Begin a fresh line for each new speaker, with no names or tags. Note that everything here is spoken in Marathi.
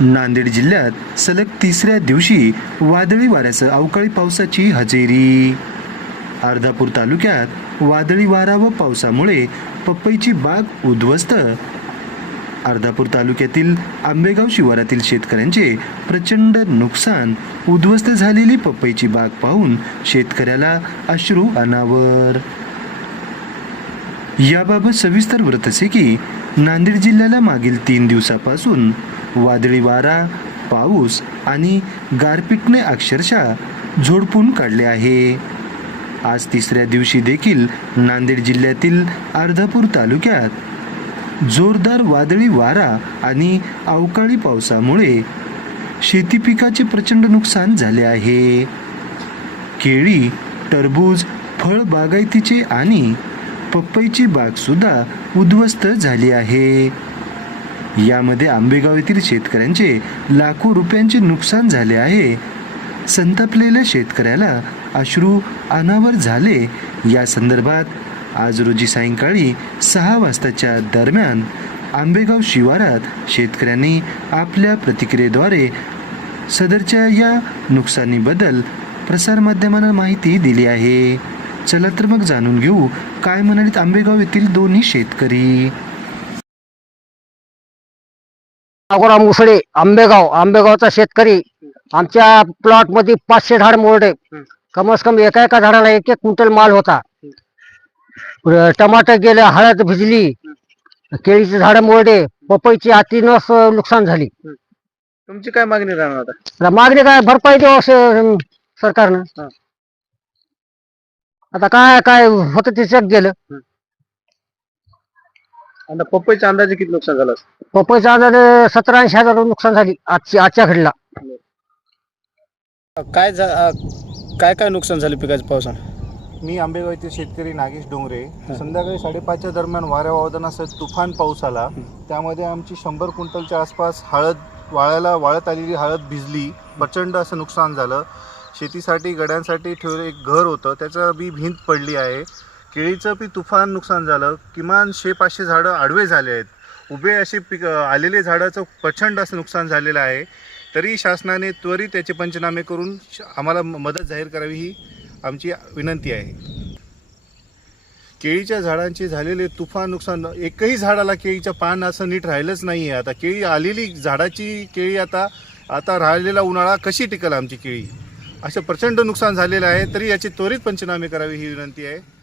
नांदेड जिल्ह्यात सलग तिसऱ्या दिवशी वादळी वाऱ्यासह अवकाळी पावसाची हजेरी. अर्धापूर तालुक्यात वादळी वारा व पावसामुळे पपईची बाग उद्ध्वस्त. अर्धापूर तालुक्यातील आंबेगाव शिवारातील शेतकऱ्यांचे प्रचंड नुकसान उद्ध्वस्त झालेली पपईची बाग पाहून शेतकऱ्याला अश्रू अनावर. याबाबत सविस्तर वृत्त असे की नांदेड जिल्ह्याला मागील तीन दिवसापासून वादळी वारा पाऊस आणि गारपीटने अक्षरशः झोडपून काढले आहे. आज तिसऱ्या दिवशी देखील नांदेड जिल्ह्यातील अर्धापूर तालुक्यात जोरदार वादळी वारा आणि अवकाळी पावसामुळे शेती पिकाचे प्रचंड नुकसान झाले आहे. केळी टरबूज फळ बागायतीचे आणि पपईची बाग सुद्धा उद्ध्वस्त झाली आहे. यामध्ये आंबेगाव येथील शेतकऱ्यांचे लाखो रुपयांचे नुकसान झाले आहे. संतापलेल्या शेतकऱ्याला अश्रू अनावर झाले. या संदर्भात आज रोजी सायंकाळी सहा वाजताच्या दरम्यान आंबेगाव शिवारात शेतकऱ्यांनी आपल्या प्रतिक्रियेद्वारे सदरच्या या नुकसानीबद्दल प्रसारमाध्यमांना माहिती दिली आहे. चला तर मग जाणून घेऊ काय म्हणालीत आंबेगाव येथील दोन्ही शेतकरी.
नागोराम मुसळे आंबेगाव. आंबेगावचा शेतकरी. आमच्या प्लॉटमध्ये पाचशे झाड मोडे कमस कम एका एका झाडाला एक एक क्विंटल माल होता. टमाटर गेले हळद भिजली केळीचे झाड मोडे पपईची अतिनस नुकसान झाली.
तुमची काय मागणी राहणार आता?
मागणी काय भरपाई देऊ असं सरकारनं. आता काय काय होतं ते जग गेलं.
आता पपईच्या अंदाजे किती नुकसान झालं असेल?
पपईचा अंदाजे सतरा ऐंशी हजार नुकसान झाली आजची आजच्या घडला.
काय झा- अं, काय काय नुकसान झाले पिकाच्या पावसानं?
मी आंबेगाव येथील शेतकरी नागेश डोंगरे. संध्याकाळी साडेपाचच्या दरम्यान वाऱ्या वादनासह तुफान पाऊस आला. त्यामध्ये आमची शंभर क्विंटलच्या आसपास हळद वाळायला वाळत आलेली हळद भिजली. प्रचंड असं नुकसान झालं. शेतीसाठी गड्यांसाठी ठेवलं एक घर होतं. त्याचं बी भिंत पडली आहे. केळीचं बी तुफान नुकसान झालं. किमान शे पाचशे झाडं आडवे झाले आहेत. उभे असे पिक आलेले झाडाचं प्रचंड असं नुकसान झालेलं आहे. तरी शासनाने त्वरित त्याचे पंचनामे करून श- आम्हाला म- मदत जाहीर करावी ही आमची विनंती आहे. केळीच्या झाडांचे झालेले तुफान नुकसान एकही झाडाला केळीचं पान असं नीट राहिलंच नाही आहे आता केळी आलेली झाडाची केळी आता आता राहिलेला उन्हाळा कशी टिकल आमची केळी? असं प्रचंड नुकसान झालेलं आहे. तरी याची त्वरित पंचनामे करावे ही विनंती आहे.